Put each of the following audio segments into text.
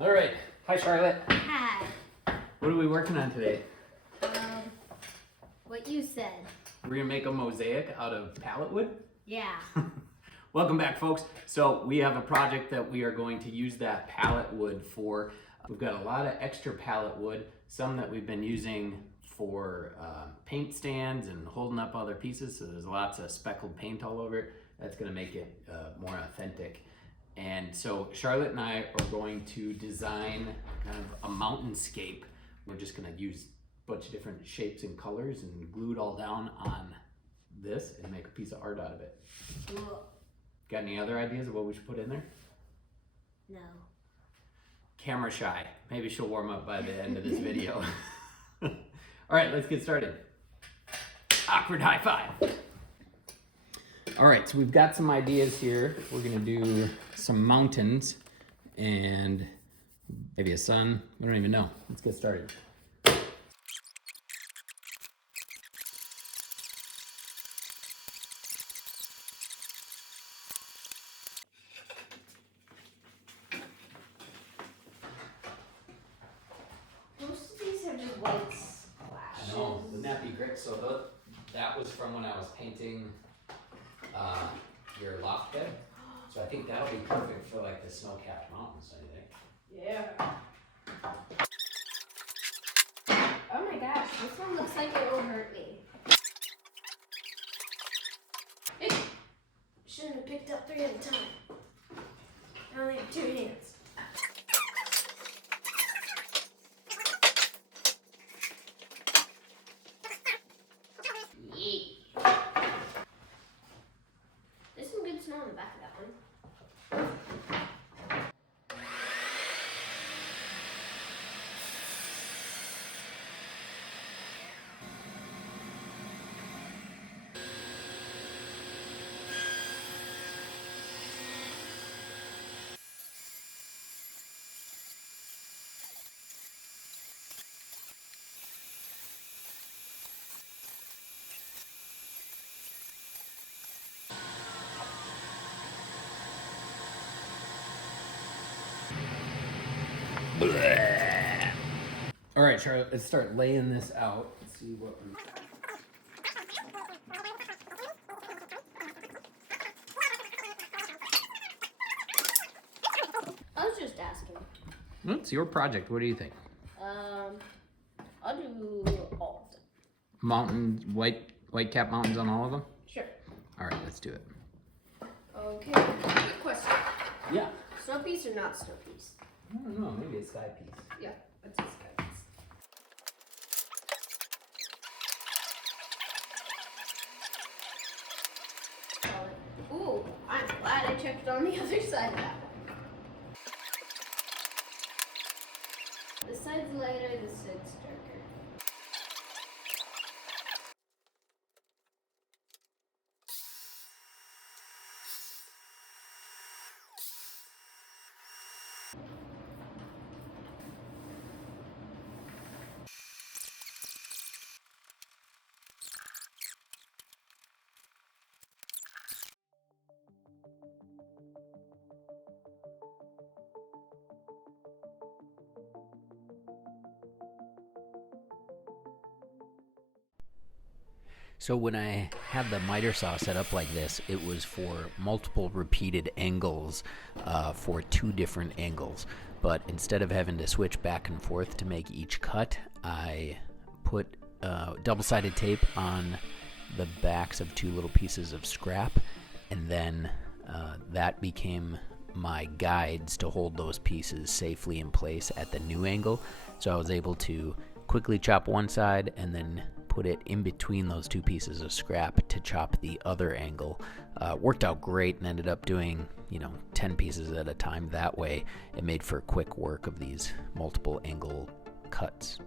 All right. Hi, Charlotte. Hi. What are we working on today? What you said. We're gonna make a mosaic out of pallet wood. Yeah. Welcome back, folks. So we have a project that we are going to use that pallet wood for. We've got a lot of extra pallet wood, some that we've been using for paint stands and holding up other pieces. So there's lots of speckled paint all over it. That's gonna make it more authentic. And so Charlotte and I are going to design kind of a mountainscape. We're just gonna use a bunch of different shapes and colors and glue it all down on this and make a piece of art out of it. Cool. Got any other ideas of what we should put in there? No. Camera shy. Maybe she'll warm up by the end of this video. All right, let's get started. Awkward high five. All right, so we've got some ideas here. We're gonna do some mountains and maybe a sun. We don't even know. Let's get started. Most of these are just white splashes. No, wouldn't that be great? So that was from when I was painting your loft bed. So I think that'll be perfect for like the snow-capped mountains, I think. Yeah. Oh my gosh, this one looks like it will hurt me. Hey, shouldn't have picked up 3 at a time. I only have 2 hands. Yay. There's some good snow on the back of that one. All right, Charlotte, let's start laying this out. Let's see what we... I was just asking. It's your project. What do you think? I'll do all of them. Mountains, white cap mountains on all of them? Sure. All right, let's do it. Okay, good question. Yeah. Snow piece or not snow piece? I don't know, maybe a sky piece. Yeah, let's do sky piece. Ooh, I'm glad I checked on the other side of that one. This side's lighter, this side's darker. So when I had the miter saw set up like this, it was for multiple repeated angles for 2 different angles. But instead of having to switch back and forth to make each cut, I put double-sided tape on the backs of 2 little pieces of scrap, and then that became my guides to hold those pieces safely in place at the new angle. So I was able to quickly chop one side and then put it in between those 2 pieces of scrap to chop the other angle. Worked out great and ended up doing 10 pieces at a time that way. It made for quick work of these multiple angle cuts.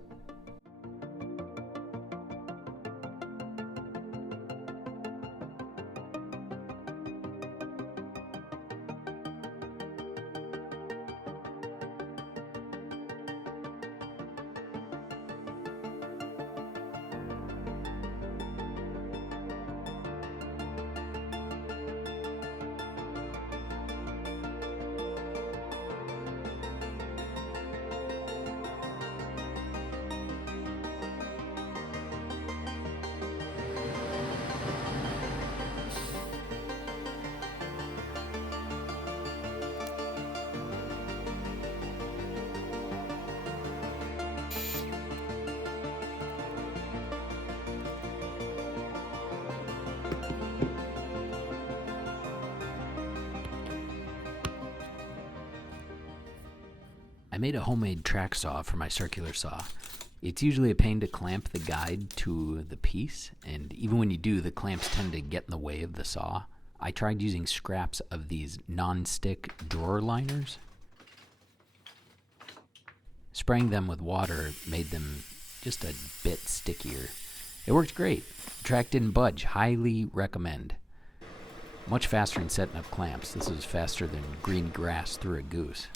I made a homemade track saw for my circular saw. It's usually a pain to clamp the guide to the piece, and even when you do, the clamps tend to get in the way of the saw. I tried using scraps of these non-stick drawer liners. Spraying them with water made them just a bit stickier. It worked great. The track didn't budge. Highly recommend. Much faster than setting up clamps. This was faster than green grass through a goose.